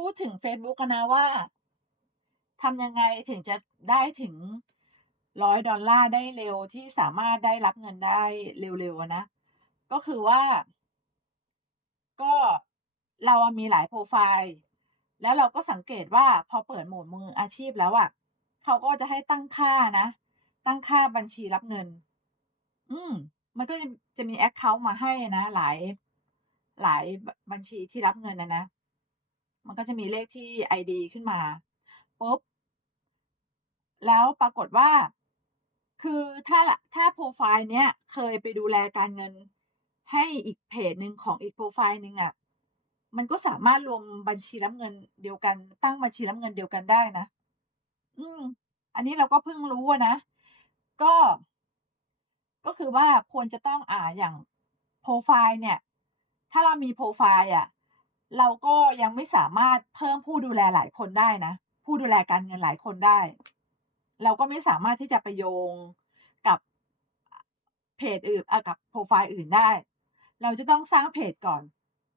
พูดถึงเฟซบุ๊กอะนะว่าทำยังไงถึงจะได้ถึงร้อยดอลลาร์ได้เร็วที่สามารถได้รับเงินได้เร็วๆนะ ก็คือว่า ก็เรามีหลายโปรไฟล์ แล้วเราก็สังเกตว่าพอเปิดโหมดมืออาชีพแล้วอะเขาก็จะให้ตั้งค่านะ ตั้งค่าบัญชีรับเงิน อืม มันก็จะจะมีแอคเคาท์มาให้นะ หลาย หลายบัญชีที่รับเงินนะนะ มันก็จะมีเลขที่ไอดีขึ้นมาปุ๊บแล้วปรากฏว่า คือถ้าถ้าโปรไฟล์เนี้ยเคยไปดูแลการเงิน ให้อีกเพจหนึ่งของอีกโปรไฟล์หนึ่งอะมันก็สามารถรวมบัญชีรับเงินเดียวกัน ตั้งบัญชีรับเงินเดียวกันได้นะ อืม อันนี้เราก็เพิ่งรู้นะ ก็ ก็คือว่าควรจะต้องอ่าอย่างโปรไฟล์เนี่ย ถ้าเรามีโปรไฟล์อะ เราก็ยังไม่สามารถเพิ่มผู้ดูแลหลายคนได้นะ ผู้ดูแลการเงินหลายคนได้ เราก็ไม่สามารถที่จะไปโยงกับเพจอื่นกับโปรไฟล์อื่นได้ เราจะต้องสร้างเพจก่อน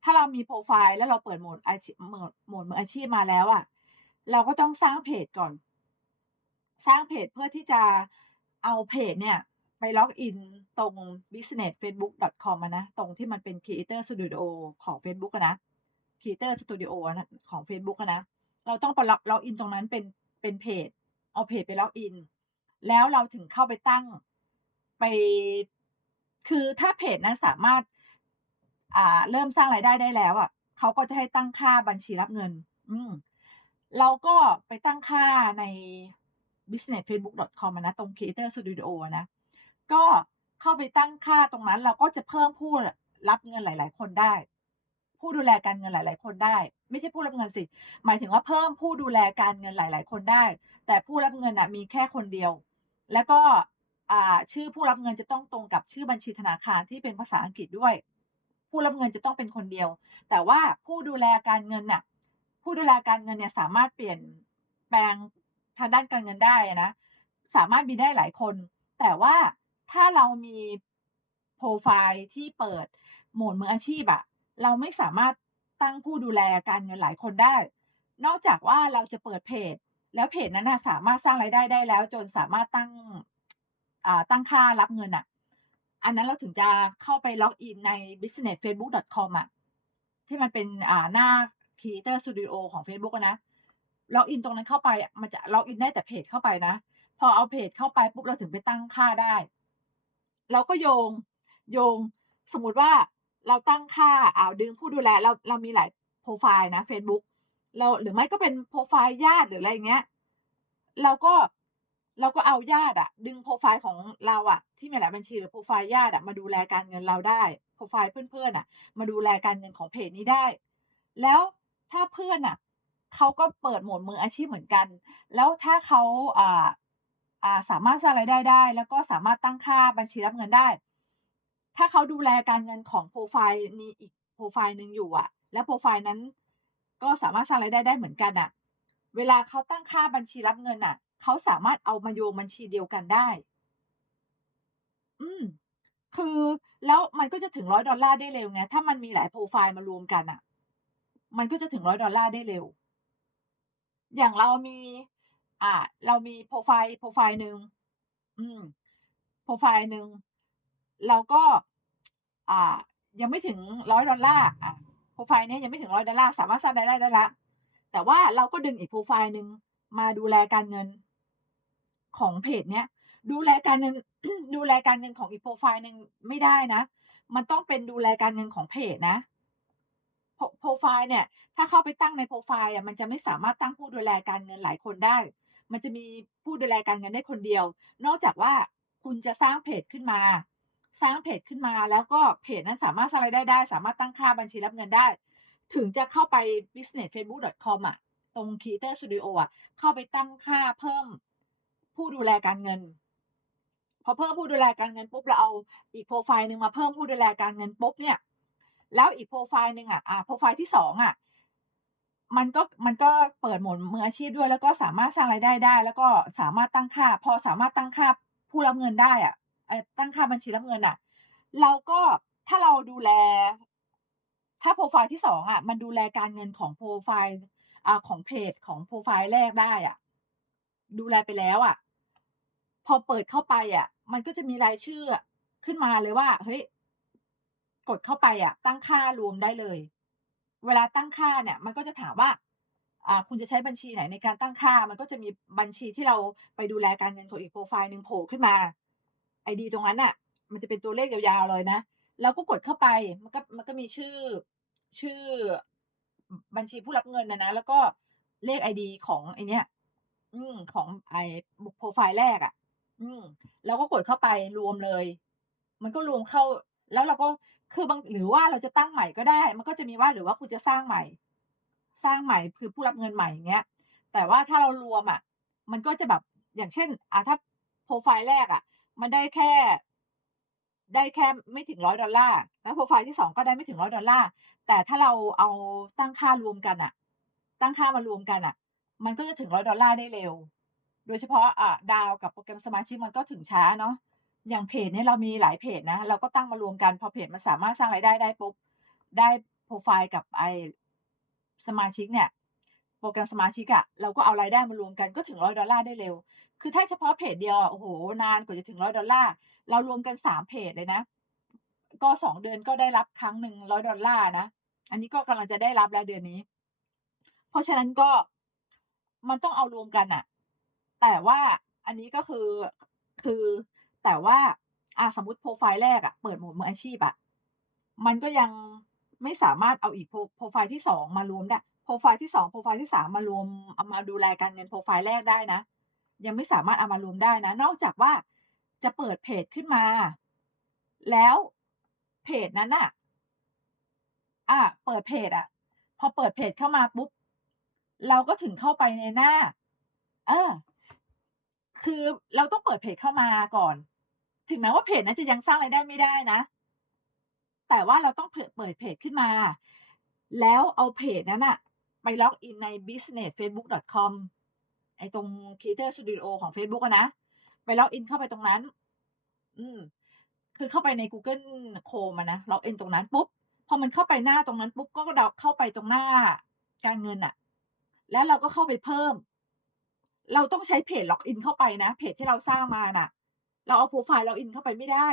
ถ้าเรามีโปรไฟล์แล้วเราเปิดโหมดอาชีพโหมดโหมดมืออาชีพมาแล้วอะเราก็ต้องสร้างเพจก่อน สร้างเพจเพื่อที่จะเอาเพจเนี่ยไปล็อกอินตรง businessfacebook.com นะ ตรงที่มันเป็น Creator Studio ของ Facebook นะ Creator Studio อะนะของ Facebook นะ เราต้องไปล็อกล็อกอินตรงนั้นเป็นเป็นเพจ เอาเพจไปล็อกอิน แล้วเราถึงเข้าไปตั้งไป คือถ้าเพจนั้นสามารถ อ่า เริ่มสร้างรายได้ได้แล้วอะเขาก็จะให้ตั้งค่าบัญชีรับเงิน อืมเราก็ไปตั้งค่าใน businessfacebook.com นะตรง Creator Studio อนะก็เข้าไปตั้งค่าตรงนั้น เราก็จะเพิ่มผู้รับเงินหลาย ๆ คนได้ ผู้ดูแลการเงินหลาย ๆ คนได้ ไม่ใช่ผู้รับเงินสิ หมายถึงว่าเพิ่มผู้ดูแลการเงินหลาย ๆ คนได้ แต่ผู้รับเงินน่ะมีแค่คนเดียว แล้วก็ชื่อผู้รับเงินจะต้องตรงกับชื่อบัญชีธนาคารที่เป็นภาษาอังกฤษด้วย ผู้รับเงินจะต้องเป็นคนเดียว แต่ว่าผู้ดูแลการเงินน่ะผู้ดูแลการเงินเนี่ยสามารถเปลี่ยนแปลงทางด้านการเงินได้นะ สามารถมีได้หลายคน แต่ว่าถ้าเรามีโปรไฟล์ที่เปิดโหมดมืออาชีพอะ เราไม่สามารถตั้งผู้ดูแลการเงินหลายคนได้ นอกจากว่าเราจะเปิดเพจ แล้วเพจนั้นน่ะสามารถสร้างรายได้ได้แล้ว จนสามารถตั้งอ่าตั้งค่ารับเงินน่ะ อันนั้นเราถึงจะเข้าไปล็อกอินใน businessfacebook.com อะที่มันเป็นอ่าหน้า Creator Studio ของ Facebook นะล็อกอินตรงนั้นเข้าไปมันจะล็อกอินได้แต่เพจเข้าไปนะ พอเอาเพจเข้าไปปุ๊บเราถึงไปตั้งค่าได้ เราก็โยงโยงสมมติว่า เราตั้งค่าเอาดึงผู้ดูแลเราเรามีหลายโพรไฟล์นะเฟซบุ๊กเราหรือไม่ก็เป็นโพรไฟล์ญาติหรืออะไรอย่างเงี้ยเราก็เราก็เอาญาติอะดึงโพรไฟล์ของเราอะที่มีหลายบัญชีหรือโพรไฟล์ญาติอะมาดูแลการเงินเราได้โพรไฟล์เพื่อนๆน่ะมาดูแลการเงินของเพจนี้ได้ แล้วถ้าเพื่อนน่ะเขาก็เปิดโหมดมืออาชีพเหมือนกัน แล้วถ้าเขาอ่าอ่าสามารถสร้างรายได้ได้ แล้วก็สามารถตั้งค่าบัญชีรับเงินได้ ถ้าเขาดูแลการเงินของโพรไฟล์นี้อีกโพรไฟล์หนึ่งอยู่อะแล้วโพรไฟล์นั้น ก็สามารถสร้างรายได้ได้เหมือนกันน่ะเวลาเขาตั้งค่าบัญชีรับเงินน่ะเขาสามารถเอามาโยงบัญชีเดียวกันได้ อืม คือแล้วมันก็จะถึงร้อยดอลลาร์ได้เร็วไง ถ้ามันมีหลายโพรไฟล์มารวมกันน่ะมันก็จะถึงร้อยดอลลาร์ได้เร็ว อย่างเรามี อ่า เรามีโพรไฟล์โพรไฟล์หนึ่ง อืมโพรไฟล์หนึ่ง เราก็อ่ายังไม่ถึงร้อยดอลลาร์อ่าโพรไฟล์นี้ยังไม่ถึงร้อยดอลลาร์สามารถสร้างรายได้ได้แล้วแต่ว่าเราก็ดึงอีกโพรไฟล์หนึ่งมาดูแลการเงินของเพจเนี้ยดูแลการเงินดูแลการเงินของอีกโพรไฟล์หนึ่งไม่ได้นะ มันต้องเป็นดูแลการเงินของเพจนะโพรไฟล์เนี่ย ถ้าเข้าไปตั้งในโพรไฟล์อะมันจะไม่สามารถตั้งผู้ดูแลการเงินหลายคนได้ มันจะมีผู้ดูแลการเงินได้คนเดียว นอกจากว่าคุณจะสร้างเพจขึ้นมา สร้างเพจขึ้นมาแล้วก็เพจนั้นสามารถสร้างรายได้ได้ สามารถตั้งค่าบัญชีรับเงินได้ ถึงจะเข้าไป businessfacebook.com อะตรง Creator Studio อะเข้าไปตั้งค่าเพิ่มผู้ดูแลการเงิน พอเพิ่มผู้ดูแลการเงินปุ๊บเราเอาอีกโพรไฟล์หนึ่งมาเพิ่มผู้ดูแลการเงินปุ๊บเนี่ย แล้วอีกโพรไฟล์หนึ่งอะอ่าโพรไฟล์ที่2องอะมันก็มันก็เปิดหมดมืออาชีพด้วย แล้วก็สามารถสร้างรายได้ได้ แล้วก็สามารถตั้งค่า พอสามารถตั้งค่าผู้รับเงินได้อะเอ่อ ตั้งค่าบัญชีรับเงินน่ะเราก็ถ้าเราดูแล ถ้าโพรไฟล์ที่2องอะมันดูแลการเงินของโพรไฟล์อ่าของเพจของโพรไฟล์แรกได้อะดูแลไปแล้วอะพอเปิดเข้าไปอะมันก็จะมีรายชื่อขึ้นมาเลยว่า เฮ้ย กดเข้าไปอะตั้งค่ารวมได้เลย เวลาตั้งค่าเนี่ย มันก็จะถามว่าอ่าคุณจะใช้บัญชีไหนในการตั้งค่า มันก็จะมีบัญชีที่เราไปดูแลการเงินของอีกโพรไฟล์หนึ่งโผล่ขึ้นมา ไอดีตรงนั้นน่ะ มันจะเป็นตัวเลขยาวๆเลยนะเราก็กดเข้าไปมันก็มันก็มีชื่อชื่อบัญชีผู้รับเงินอะนะ แล้วก็เลขไอดีของไอเนี่ยอืมของไอบุโพรไฟล์แรกอะอืมเราก็กดเข้าไปรวมเลย มันก็รวมเข้า แล้วเราก็คือบางหรือว่าเราจะตั้งใหม่ก็ได้ มันก็จะมีว่าหรือว่าคุณจะสร้างใหม่ สร้างใหม่คือผู้รับเงินใหม่อย่างเงี้ย แต่ว่าถ้าเรารวมอะมันก็จะแบบอย่างเช่น อ่าถ้าโพรไฟล์แรกอะ มันได้แค่ ได้แค่ไม่ถึง $100 แล้วโพรไฟล์ที่2ก็ได้ไม่ถึง $100 แต่ถ้าเราเอาตั้งค่ารวมกันน่ะตั้งค่ามารวมกันน่ะมันก็จะถึง $100 ได้เร็ว โดยเฉพาะอ่าดาวกับโปรแกรมสมาชิกมันก็ถึงช้าเนาะอย่างเพจเนี่ยเรามีหลายเพจนะ เราก็ตั้งมารวมกันพอเพจมันสามารถสร้างรายได้ได้ปุ๊บได้โพรไฟล์กับไอสมาชิกเนี่ย โปรแกรมสมาชิกอะเราก็เอารายได้มารวมกันก็ถึง $100 ได้เร็ว คือถ้าเฉพาะเพจเดียวโอ้โฮนานกว่าจะถึง $100 เรารวมกัน3เพจเลยนะ ก็2เดือนก็ได้รับครั้งหนึ่ง $100 นะ อันนี้ก็กำลังจะได้รับแล้วเดือนนี้ เพราะฉะนั้นก็มันต้องเอารวมกันน่ะแต่ว่าอันนี้ก็คือคือแต่ว่าอ่าสมมติโพรไฟล์แรกอะเปิดหมดมืออาชีพอะมันก็ยังไม่สามารถเอาอีกโพรโพรไฟล์ที่2มารวมได้โพรไฟล์ที่2โพรไฟล์ที่3มมารวมเอามาดูแลการเงินโพรไฟล์แรกได้นะ ยังไม่สามารถเอามารวมได้นะ นอกจากว่าจะเปิดเพจขึ้นมา แล้วเพจนั้นน่ะอาเปิดเพจอะพอเปิดเพจเข้ามาปุ๊บเราก็ถึงเข้าไปในหน้า เออ คือเราต้องเปิดเพจเข้ามาก่อน ถึงแม้ว่าเพจนั้นจะยังสร้างรายได้ไม่ได้นะ แต่ว่าเราต้องเปิดเพจขึ้นมา แล้วเอาเพจนั้นน่ะไปล็อกอินใน businessfacebook.com ไอ้ตรง Creator Studio ของเฟซบุ๊กอะนะ ไปล็อกอินเข้าไปตรงนั้น อืม คือเข้าไปใน Google Chrome อะนะ ล็อกอินตรงนั้นปุ๊บ พอมันเข้าไปหน้าตรงนั้นปุ๊บ ก็เดาเข้าไปตรงหน้าการเงินน่ะแล้วเราก็เข้าไปเพิ่ม เราต้องใช้เพจล็อกอินเข้าไปนะ เพจที่เราสร้างมาน่ะ เราเอาโพรไฟล์ล็อกอินเข้าไปไม่ได้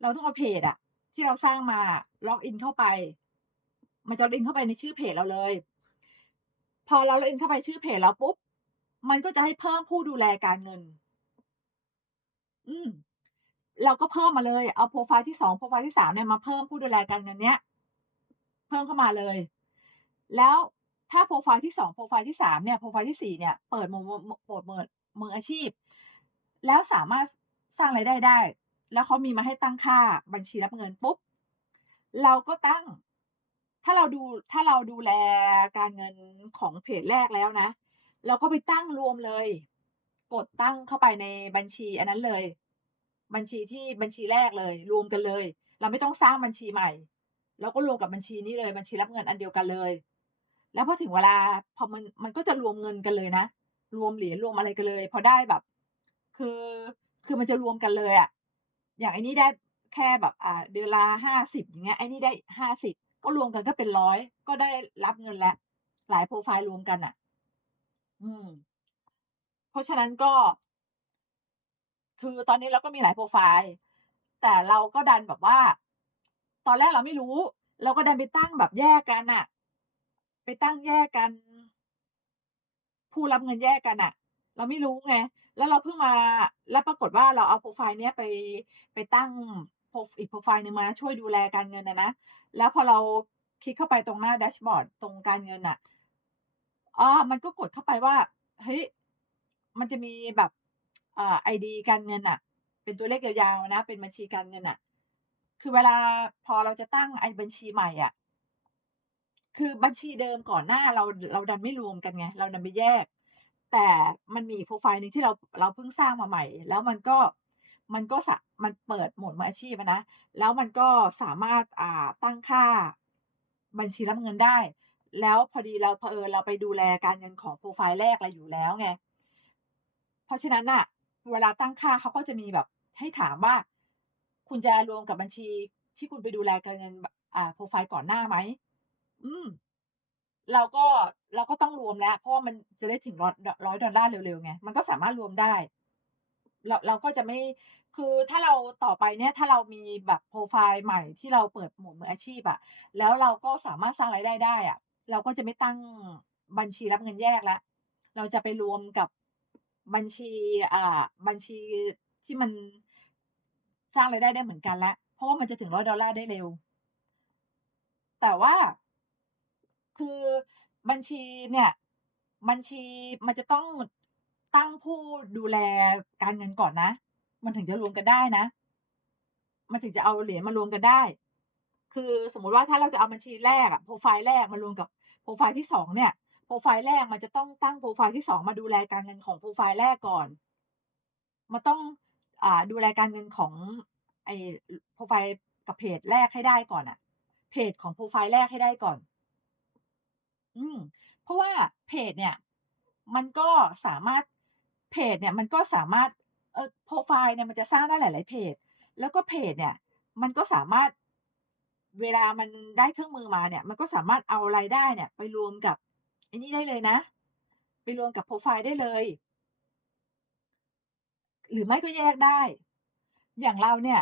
เราต้องเอาเพจอะที่เราสร้างมาล็อกอินเข้าไป มันจะล็อกอินเข้าไปในชื่อเพจเราเลย พอเราล็อกอินเข้าไปชื่อเพจเราปุ๊บ มันก็จะให้เพิ่มผู้ดูแลการเงิน อืมเราก็เพิ่มมาเลย เอาโพรไฟล์ที่2โพรไฟล์ที่3เนี่ยมาเพิ่มผู้ดูแลการเงินเนี้ย เพิ่มเข้ามาเลย แล้วถ้าโพรไฟล์ที่2โพรไฟล์ที่3เนี่ยโพรไฟล์ที่4เนี่ยเปิดหมดมมโหมดมิดมืออาชีพ แล้วสามารถสสร้างรายได้ได้ แล้วเขามีมาให้ตั้งค่าบัญชีรับเงินปุ๊บเราก็ตั้ง ถ้าเราดูถ้าเราดูแลการเงินของเพจแรกแล้วนะ เราก็ไปตั้งรวมเลย กดตั้งเข้าไปในบัญชีอันนั้นเลย บัญชีที่บัญชีแรกเลย รวมกันเลย เราไม่ต้องสร้างบัญชีใหม่เราก็รวมกับบัญชีนี้เลยบัญชีรับเงินอันเดียวกันเลย แล้วพอถึงเวลาพอมันมันก็จะรวมเงินกันเลยนะ รวมเหรียญรวมอะไรกันเลย พอได้แบบ คือคือมันจะรวมกันเลยอะอย่างไอ้นี่ได้แค่แบบ อ่า เดือนละ50อย่างเงี้ยไอ้นี่ได้50ก็รวมกันก็เป็น100ก็ได้รับเงินแล้วหลายโพรไฟล์รวมกันน่ะ เพราะฉะนั้นก็ คือตอนนี้เราก็มีหลายโพรไฟล์ แต่เราก็ดันแบบว่า ตอนแรกเราไม่รู้ เราก็ดันไปตั้งแบบแยกกันน่ะไปตั้งแยกกัน ผู้รับเงินแยกกันน่ะเราไม่รู้ไง แล้วเราเพิ่งมา แล้วปรากฏว่าเราเอาโพรไฟล์เนี้ยไปไปตั้งโพรอีกโพรไฟล์หนึ่งมาช่วยดูแลการเงินอะนะ แล้วพอเราคลิกเข้าไปตรงหน้าแดชบอร์ดตรงการเงินน่ะอามันก็กดเข้าไปว่า เฮ้ย มันจะมีแบบอ่าไอดีการเงินน่ะเป็นตัวเลขยาวๆนะ เป็นบัญชีการเงินน่ะคือเวลาพอเราจะตั้งไอ้บัญชีใหม่อะคือบัญชีเดิมก่อนหน้าเราเราดันไม่รวมกันไง เราดันไปแยก แต่มันมีโพรไฟล์หนึ่งที่เราเราเพิ่งสร้างมาใหม่ แล้วมันก็มันก็สะมันเปิดโหมดมืออาชีพนะ แล้วมันก็สามารถอ่าตั้งค่าบัญชีรับเงินได้ แล้วพอดีเราเผอิญเราไปดูแลการเงินของโพรไฟล์แรกเราอยู่แล้วไง เพราะฉะนั้นน่ะเวลาตั้งค่าเขาก็จะมีแบบให้ถามว่า คุณจะรวมกับบัญชีที่คุณไปดูแลการเงินอ่าโพรไฟล์ก่อนหน้าไหม?อืมเราก็เราก็ต้องรวมแล้ว เพราะว่ามันจะได้ถึงร้อยด $100 เร็วๆไงมันก็สามารถรวมได้ เราเราก็จะไม่คือถ้าเราต่อไปเนี่ย ถ้าเรามีแบบโพรไฟล์ใหม่ที่เราเปิดหมวดมืออาชีพอะแล้วเราก็สามารถสร้างรายได้ได้อะเราก็จะไม่ตั้งบัญชีรับเงินแยกแล้วเราจะไปรวมกับ บัญชี อ่า บัญชีที่มันสร้างรายได้ได้เหมือนกันแล้ว เพราะว่ามันจะถึง $100 ได้เร็ว แต่ว่าคือบัญชีเนี่ย บัญชีมันจะต้องตั้งผู้ดูแลการเงินก่อนนะ มันถึงจะรวมกันได้นะ มันถึงจะเอาเหรียญมารวมกันได้ คือสมมุติว่าถ้าเราจะเอาบัญชีแรกอะโพรไฟล์แรกมารวมกับโพรไฟล์ที่2เนี่ย รไฟล์แรกมันจะต้องตั้งโพรไฟล์ที่ 2 มาดูแลการเงินของโพรไฟล์แรกก่อนมันต้องอ่าดูแลการเงินของไอโพรไฟล์กับเพจแรกให้ได้ก่อนอะเพจของโพรไฟล์แรกให้ได้ก่อน อืม เพราะว่าเพจเนี่ย มันก็สามารถเพจเนี่ย มันก็สามารถเออโพรไฟล์เนี่ยมันจะสร้างได้หลาย ๆ เพจ แล้วก็เพจเนี่ย มันก็สามารถเวลามันได้เครื่องมือมาเนี่ย มันก็สามารถเอารายได้เนี่ย ไปรวมกับ ไอ้นี่ได้เลยนะ ไปรวมกับโพรไฟล์ได้เลย หรือไม่ก็แยกได้ อย่างเราเนี่ย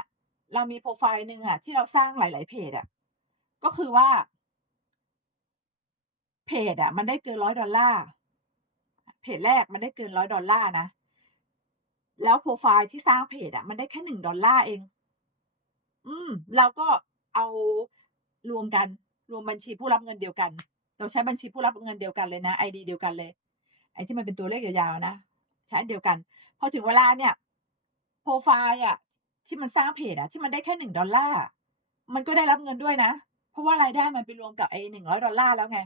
เรามีโพรไฟล์หนึ่งอะที่เราสร้างหลาย ๆ เพจอะก็คือว่า เพจอะมันได้เกิน $100 เพจแรกมันได้เกิน $100 นะ แล้วโพรไฟล์ที่สร้างเพจอะมันได้แค่ $1 เอง อืม เราก็เอารวมกัน รวมบัญชีผู้รับเงินเดียวกัน เราใช้บัญชีผู้รับเงินเดียวกันเลยนะ ID เดียวกันเลยไอ้ที่มันเป็นตัวเลขยาวๆนะใช้เดียวกันพอถึงเวลาเนี่ยโพรไฟล์อะที่มันสร้างเพจอะที่มันได้แค่ $1 มันก็ได้รับเงินด้วยนะ เพราะว่ารายได้มันไปรวมกับไอ้ $100 แล้วไง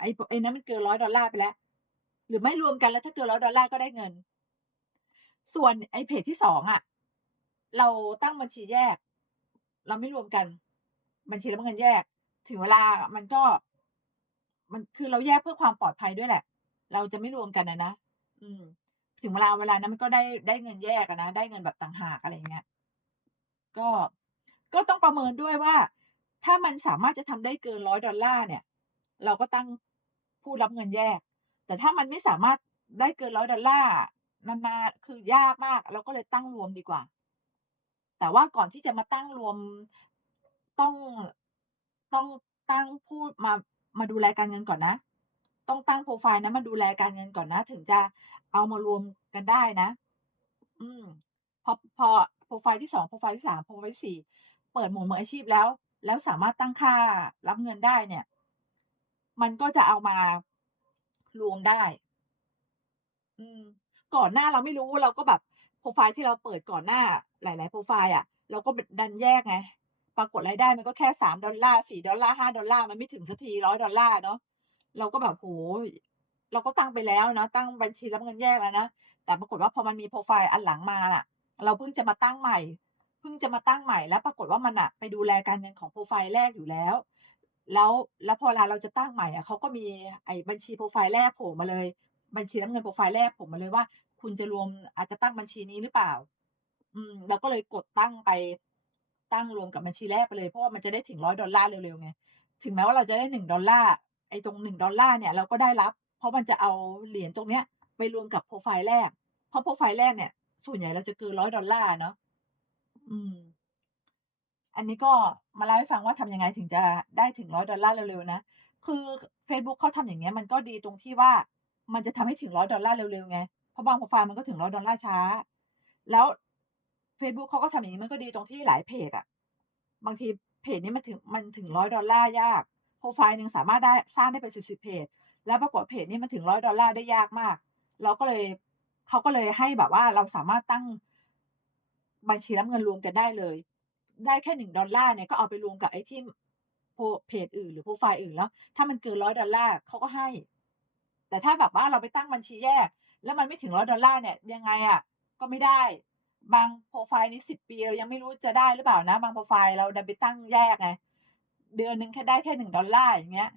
ไอ้ไอ้นั้นมันเกิน $100 ไปแล้ว หรือไม่รวมกันแล้วถ้าเกิน $100 ก็ได้เงิน ส่วนไอ้เพจที่2อะเราตั้งบัญชีแยก เราไม่รวมกัน บัญชีรับเงินแยก ถึงเวลามันก็ มันคือเราแยกเพื่อความปลอดภัยด้วยแหละ เราจะไม่รวมกันอะนะอืม ถึงเวลาเวลานั้นมันก็ได้ได้เงินแยกนะได้เงินแบบต่างหากอะไรอย่างเงี้ยก็ก็ต้องประเมินด้วยว่า ถ้ามันสามารถจะทำได้เกิน $100 เนี่ย เราก็ตั้งผู้รับเงินแยก แต่ถ้ามันไม่สามารถได้เกิน $100 นานๆคือยากมาก เราก็เลยตั้งรวมดีกว่า แต่ว่าก่อนที่จะมาตั้งรวมต้อง ต้องตั้งผู้มามาดูแลการเงินก่อนนะ ต้องตั้งโพรไฟล์นั้นมาดูแลการเงินก่อนนะ ถึงจะเอามารวมกันได้นะ อืมพอพอโพรไฟล์ที่2โพรไฟล์ที่3โพรไฟล์ที่4เปิดหมดมืออาชีพแล้ว แล้วสามารถตั้งค่ารับเงินได้เนี่ย มันก็จะเอามารวมได้ อืม ก่อนหน้าเราไม่รู้เราก็แบบโพรไฟล์ที่เราเปิดก่อนหน้า หลาย ๆโพรไฟล์อะเราก็ดันแยกไง ปรากฏรายได้มันก็แค่ $3 $4 $5 มันไม่ถึงสักที $100 เนาะเราก็แบบโอ้โฮเราก็ตั้งไปแล้วนะตั้งบัญชีรับเงินแยกแล้วนะแต่ปรากฏว่าพอมันมีโพรไฟล์อันหลังมาน่ะ เราเพิ่งจะมาตั้งใหม่ เพิ่งจะมาตั้งใหม่แล้ว ปรากฏว่ามันน่ะไปดูแลการเงินของโพรไฟล์แรกอยู่แล้ว แล้วแล้วพอเวลาเราจะตั้งใหม่อะเขาก็มีไอ้บัญชีโพรไฟล์แรกโผล่มาเลย บัญชีรับเงินโพรไฟล์แรกโผล่มาเลยว่า คุณจะรวมอาจจะตั้งบัญชีนี้หรือเปล่า อืมเราก็เลยกดตั้งไป ตั้งรวมกับบัญชีแรกไปเลยเพราะว่ามันจะได้ถึง $100 เร็วๆไงถึงแม้ว่าเราจะได้ $1 ไอ้ตรง $1 เนี่ยเราก็ได้รับ เพราะมันจะเอาเหรียญตรงเนี้ยไปรวมกับโพรไฟล์แรก เพราะโพรไฟล์แรกเนี่ย ส่วนใหญ่เราจะเกิน $100 อะเนาะอืม อันนี้ก็มาเล่าให้ฟังว่าทำยังไงถึงจะได้ถึง $100 เร็วๆนะคือเฟซบุ๊กเขาทำอย่างเงี้ยมันก็ดีตรงที่ว่ามันจะทำให้ถึง $100 เร็วๆไงเพราะบางโพรไฟล์มันก็ถึง $100 ช้า แล้ว เฟซบุ๊กเขาก็ทำอย่างงี้มันก็ดีตรงที่หลายเพจอะบางทีเพจนี้มันถึงมันถึง $100 ยากโพรไฟล์หนึ่งสามารถได้สร้างได้เป็น10ๆเพจ แล้วปรากฏเพจนี้มันถึง $100 ได้ยากมาก เราก็เลยเขาก็เลยให้แบบว่าเราสามารถตั้งบัญชีรับเงินรวมกันได้เลย ได้แค่ $1 เนี่ยก็เอาไปรวมกับไอ้ที่โพเพจอื่นหรือโพรไฟล์อื่นแล้ว ถ้ามันเกิน $100 เขาก็ให้ แต่ถ้าแบบว่าเราไปตั้งบัญชีแยก แล้วมันไม่ถึง $100 เนี่ยยังไงอะก็ไม่ได้ บางโปรไฟล์นี้สิบปีเรายังไม่รู้จะได้หรือเปล่านะ บางโปรไฟล์เราดันไปตั้งแยกไง เดือนหนึ่งแค่ได้แค่หนึ่งดอลลาร์อย่างเงี้ย